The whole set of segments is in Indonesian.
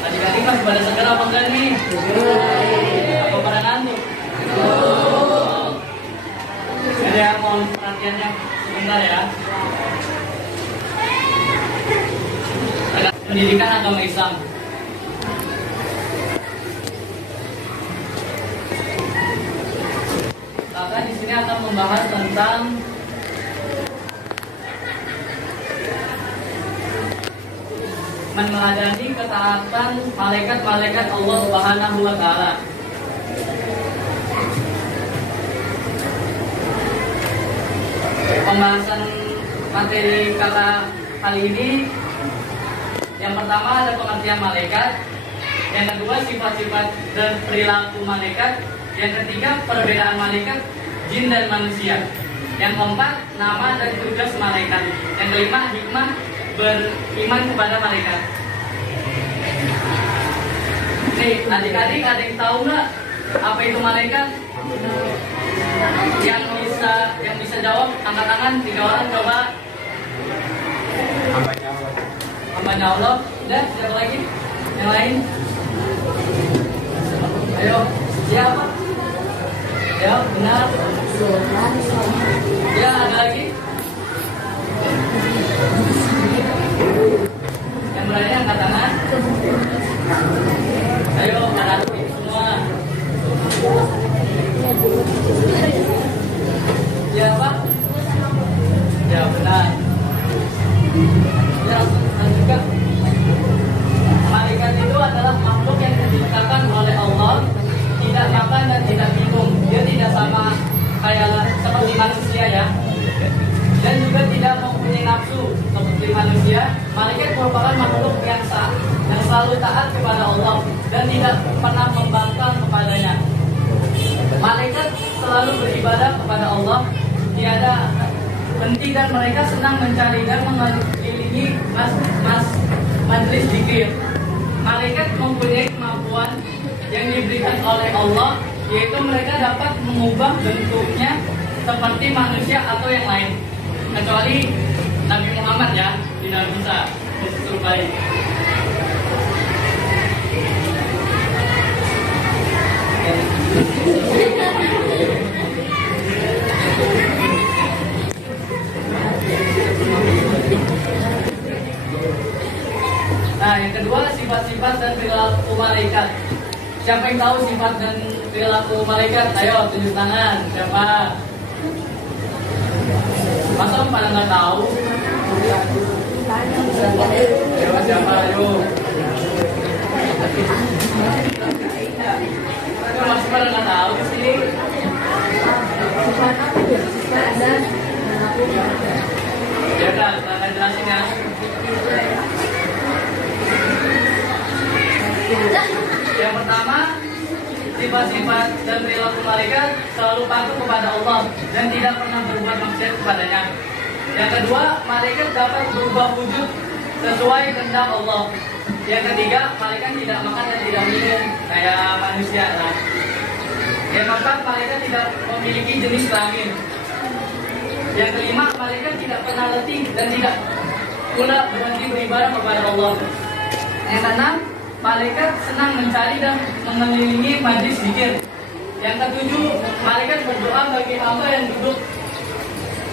Adik-adik masih pada segar apa enggak nih? Apa pada ngantuk? Ada yang mohon perhatiannya sebentar ya. Pendidikan agama Islam. Kakak di sini akan membahas tentang meneladani ketaatan malaikat-malaikat Allah Subhanahu wa taala. Pembahasan materi kali ini, yang pertama ada pengertian malaikat, yang kedua sifat-sifat dan perilaku malaikat, yang ketiga perbedaan malaikat jin dan manusia, yang keempat nama dan tugas malaikat, yang kelima hikmah beriman kepada malaikat. Nih, adik-adik ada yang tahu nggak apa itu malaikat? Yang bisa jawab angkat tangan, 3 orang coba. Hambanya Allah. Udah, siapa lagi? Yang lain? Ayo, siapa? Ya, benar. Ya, ada lagi? Yang berani angkat tangan. Ayo, ada semua. Ya, Pak? Ya, benar. Ya, lanjutkan. Malaikat itu adalah makhluk yang diciptakan oleh Allah, tidak makan dan tidak minum. Dia tidak sama kayak seperti manusia ya. Dan juga tidak mempunyai nafsu seperti manusia. Malaikat merupakan makhluk yang selalu taat kepada Allah dan tidak pernah membangkang kepadanya. Malaikat selalu beribadah kepada Allah, tiada henti, dan mereka senang mencari dan mengelilingi majelis zikir. Malaikat mempunyai kemampuan yang diberikan oleh Allah, yaitu mereka dapat mengubah bentuknya seperti manusia atau yang lain, kecuali Nabi Muhammad ya, tidak bisa diserupai. Nah, yang kedua sifat-sifat dan perilaku malaikat. Siapa yang tahu sifat dan perilaku malaikat? Ayo tunjuk tangan. Siapa? Masa pada nggak tahu? Siapa? Ayo. Masih pada nggak tahu sih. Ya kan, akan jelasin ya. Yang pertama, sifat-sifat dan perilaku malaikat selalu patuh kepada Allah dan tidak pernah berbuat maksiat kepadanya. Yang kedua, malaikat dapat berubah wujud sesuai kehendak Allah. Yang ketiga, malaikat tidak makan dan tidak minum kayak manusia lah. Yang keempat, malaikat tidak memiliki jenis kelamin. Yang kelima, malaikat tidak pernah letih dan tidak pula berhenti beribadah kepada Allah. Yang keenam, malaikat senang mencari dan mengelilingi majlis zikir. Yang ketujuh, malaikat berdoa bagi hamba yang duduk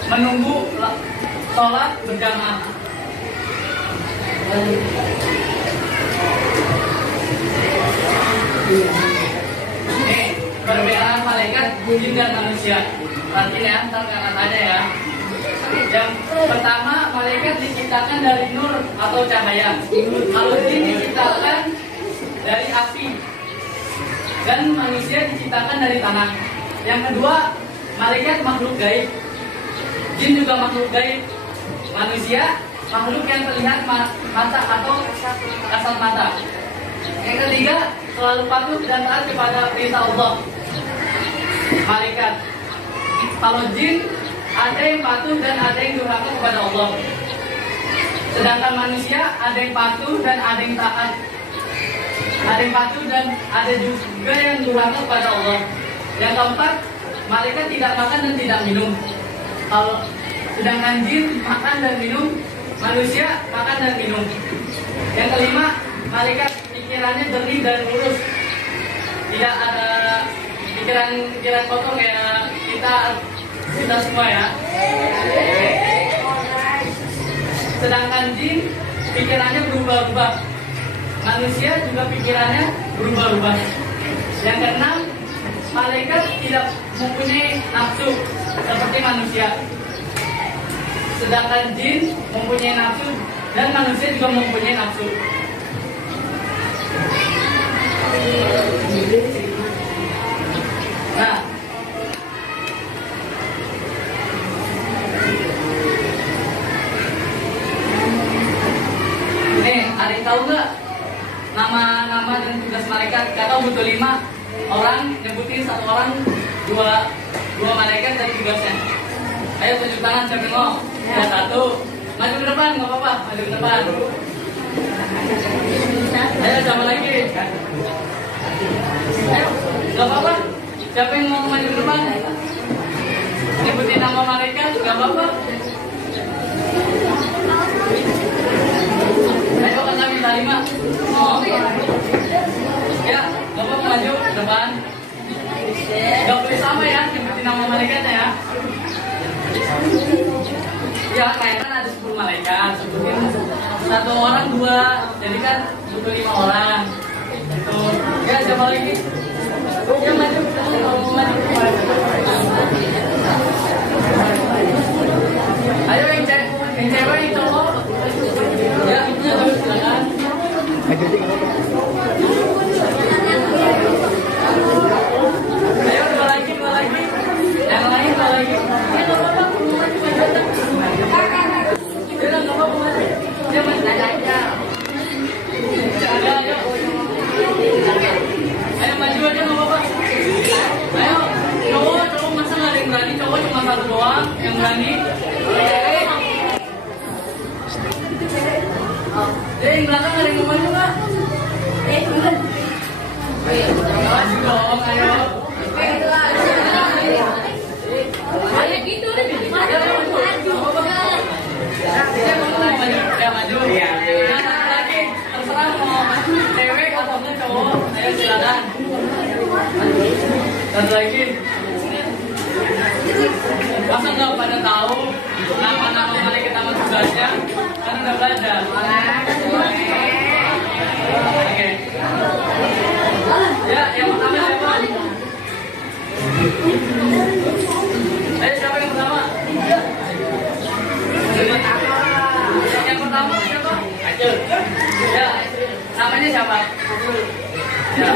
menunggu sholat berjamaah. Nih, perbedaan malaikat jin dan manusia. Nanti ya, ntar kakak tanya ya. Yang pertama, malaikat diciptakan dari nur atau cahaya. Kalau jin diciptakan dari api, dan manusia diciptakan dari tanah. Yang kedua, malaikat makhluk gaib. Jin juga makhluk gaib. Manusia makhluk yang terlihat mata atau kasat mata. Yang ketiga, selalu patuh dan taat kepada perintah Allah. Malaikat. Kalau jin, ada yang patuh dan ada yang durhaka kepada Allah. Sedangkan manusia ada yang patuh dan ada yang taat. Ada yang patuh dan ada juga yang durhaka kepada Allah. Yang keempat, malaikat tidak makan dan tidak minum. Kalau sedangkan jin makan dan minum manusia makan dan minum. Yang kelima, malaikat pikirannya jernih dan lurus. Tidak ada pikiran kotor kayak kita semua ya. Sedangkan jin pikirannya berubah-ubah. Manusia juga pikirannya berubah-ubah. Yang keenam, malaikat tidak mempunyai nafsu seperti manusia. Sedangkan jin mempunyai nafsu dan manusia juga mempunyai nafsu. Nah, nih, ada yang tahu nggak nama-nama dan tugas malaikat? Kata butuh 5 orang, nyebutin 1 orang, dua malaikat dan tugasnya. Ayo tunjuk tangan, siapa yang mau? Ya, 1. Maju ke depan, nggak apa-apa. Maju ke depan. Ayo, sama lagi. Ayo, nggak apa-apa. Siapa yang mau maju ke depan? Nyebutin nama malaikat, nggak apa-apa. Ayo, kata minta 5. Oh, ya, nggak apa-apa, maju ke depan. Nggak boleh sama ya, nyebutin nama malaikatnya ya. Ya, kayak kan ada 10 malaikat, sebutin 1 orang 2, jadi kan butuh 5 orang. Gitu. Ya, siapa lagi? Ya, maju. Maju. Ayo, yang cewek, yang cowok. Ya, silakan. Ayo, 2 lagi. Yang lain 2 lagi. Ayo maju aja nggak apa-apa. Ayo cowok masa nggak ada yang berani? Cowok cuma 1 doang yang berani. Yang belakang ada yang mau maju nggak? Maju dong, ayo. Ayo gitu deh. Ya maju. Iya. Lagi terserah mau cewek atau cowok. Ayo silakan. Satu lagi. Masa nggak pada tahu nama-nama malaikat sama tugasnya? Kan udah belajar. Oke. Ya, yang pertama siapa? Ayo siapa yang pertama? Yang pertama siapa? Acul. Ya, namanya siapa? Ya.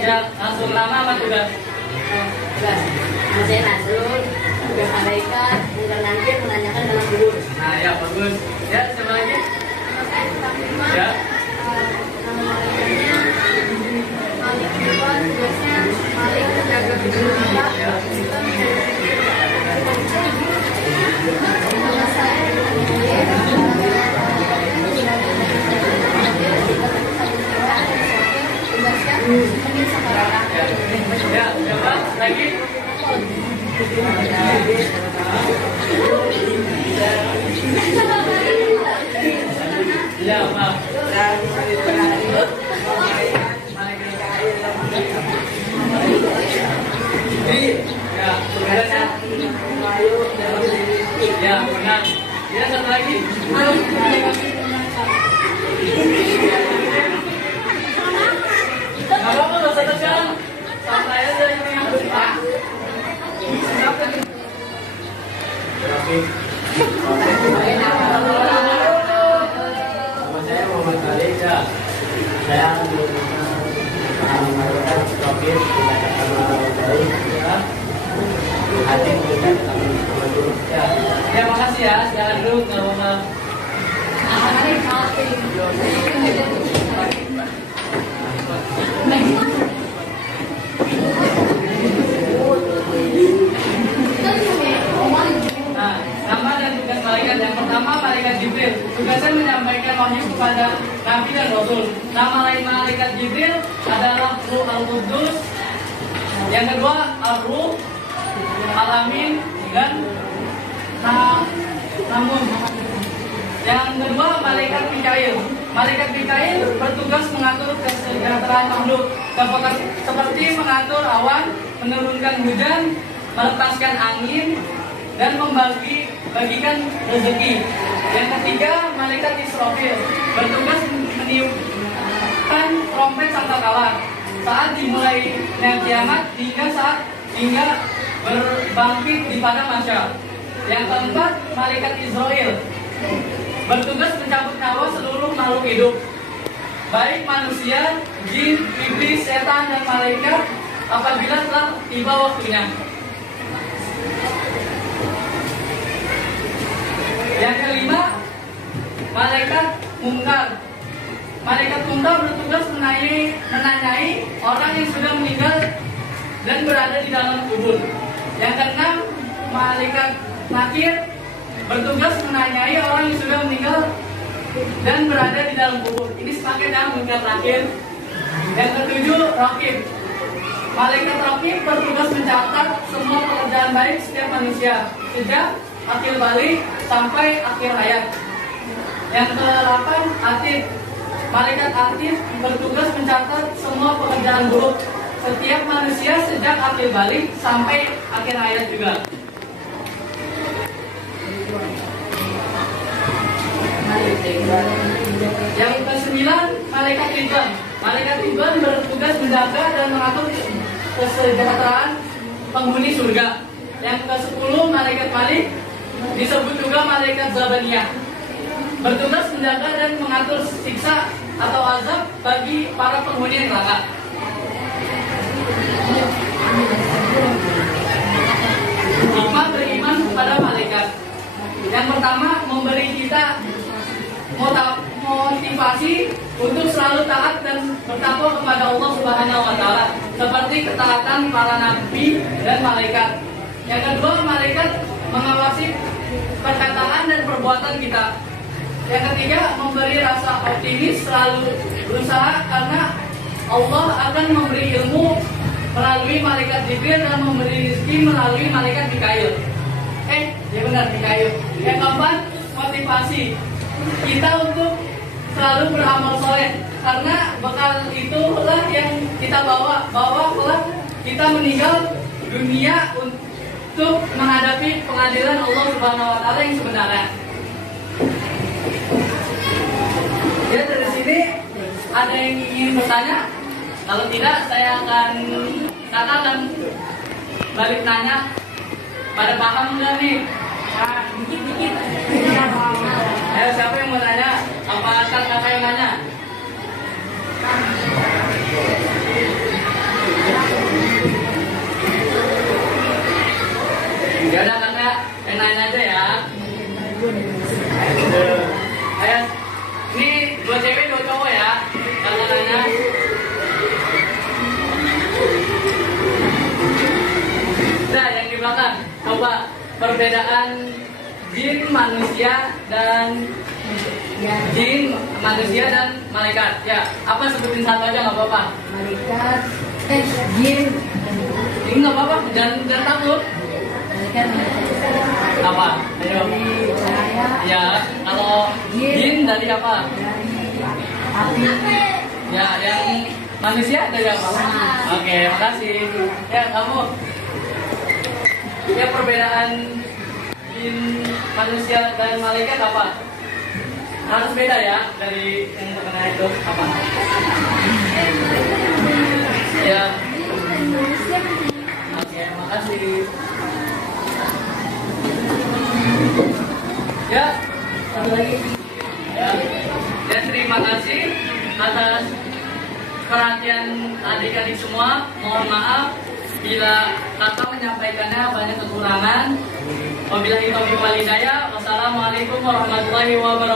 Ya, langsung nama apa tugas? Saya Nasrul, tugas malaikat, tinggal nanti menanyakan dalam dulu. Nah, ya bagus. Ya, siapa lagi? Ya. Nama malaikatnya Malik juga, tugasnya Malik menjaga gedung kita. Kita menjaga nama saya Ya, siapa lagi? Ya, Pak. Ya, benar. Ya, satu lagi. Gak apa-apa, gak usah tegang. Santai aja ini. Nama saya Muhammad Khalid. Saya mengatakan topik tidak sama baik ya. Hati tidak sama dulu. Ya, makasih ya. Jangan dulu, nggak apa-apa. Nah, nama dan tugas malaikat yang pertama malaikat Jibril. Tugasnya menyampaikan wahyu kepada Nabi dan Rasul. Nama lain malaikat Jibril adalah Ruh Al-Qudus. Yang kedua Ar-Ruh, Al-Amin dan Namun. Yang kedua, malaikat Mikail. Malaikat Mikail bertugas mengatur kesejahteraan makhluk, seperti mengatur awan, menurunkan hujan, melepaskan angin, dan membagikan rezeki. Yang ketiga, malaikat Israfil bertugas meniupkan trompet sangkakala saat dimulainya kiamat hingga berbangkit di padang mahsyar. Yang keempat, malaikat Israel bertugas mencabut nyawa seluruh makhluk hidup, baik manusia, jin, iblis, setan, dan malaikat apabila telah tiba waktunya. Yang kelima, malaikat mungkar. Malaikat mungkar bertugas menanyai orang yang sudah meninggal dan berada di dalam kubur. Yang keenam, malaikat nakir bertugas menanyai orang yang sudah meninggal dan berada di dalam kubur. Ini sepaket yang mungkar terakhir. Yang ketujuh, rakib. Malaikat rakib bertugas mencatat semua pekerjaan baik setiap manusia sejak akhir balik sampai akhir hayat. Yang ke-8, atid. Malaikat atid bertugas mencatat semua pekerjaan buruk setiap manusia sejak akhir balik sampai akhir hayat juga. Yang ke-9, malaikat Ridwan. Malaikat Ridwan bertugas menjaga dan mengatur kesejahteraan penghuni surga. Yang ke-10, malaikat Malik, disebut juga malaikat Zabaniyah, bertugas menjaga dan mengatur siksa atau azab bagi para penghuni neraka. Hikmah beriman kepada malaikat. Yang pertama, memberi kita motivasi untuk selalu taat dan bertakwa kepada Allah Subhanahu wa taala, seperti ketaatan para nabi dan malaikat. Yang kedua, malaikat mengawasi perkataan dan perbuatan kita. Yang ketiga, memberi rasa optimis, selalu berusaha karena Allah akan memberi ilmu melalui malaikat Jibril dan memberi rezeki melalui malaikat Mikail. Ya benar, Mikail. Yang keempat, motivasi kita untuk selalu beramal soleh, karena bekal itulah yang kita bawa kelak kita meninggal dunia untuk menghadapi pengadilan Allah Subhanahu wa taala yang sebenarnya. Ya, dari sini ada yang ingin bertanya? Kalau tidak, saya akan balik nanya. Pada paham nggak nih? Dikit-dikit. Ayo, siapa yang mau nanya? Apa kakak yang nanya? Ya udah kakak, yang nanya aja ya. Ayo, ini 2 cewek 2 cowok ya. Kakak nanya. Nah, yang di belakang, coba perbedaan jin manusia dan malaikat. Ya, apa sebutin satu aja nggak apa-apa. Malaikat, jin. Ini nggak apa-apa, jangan takut. Malaikat Apa? Ayo. dari cahaya. Ya, kalau jin dari apa? Dari api. Ya, yang manusia dari apa? Oke, makasih. Ya, kamu. Ya, perbedaan jin manusia dan malaikat apa? Harus beda ya dari yang terkena itu apa? Ya. Oke, makasih. Ya, Satu lagi. ya, terima kasih atas perhatian adik-adik semua. Mohon maaf bila kakak menyampaikannya banyak kekurangan. Wabillahi taufiq wal hidayah. Wassalamualaikum warahmatullahi wabarakatuh.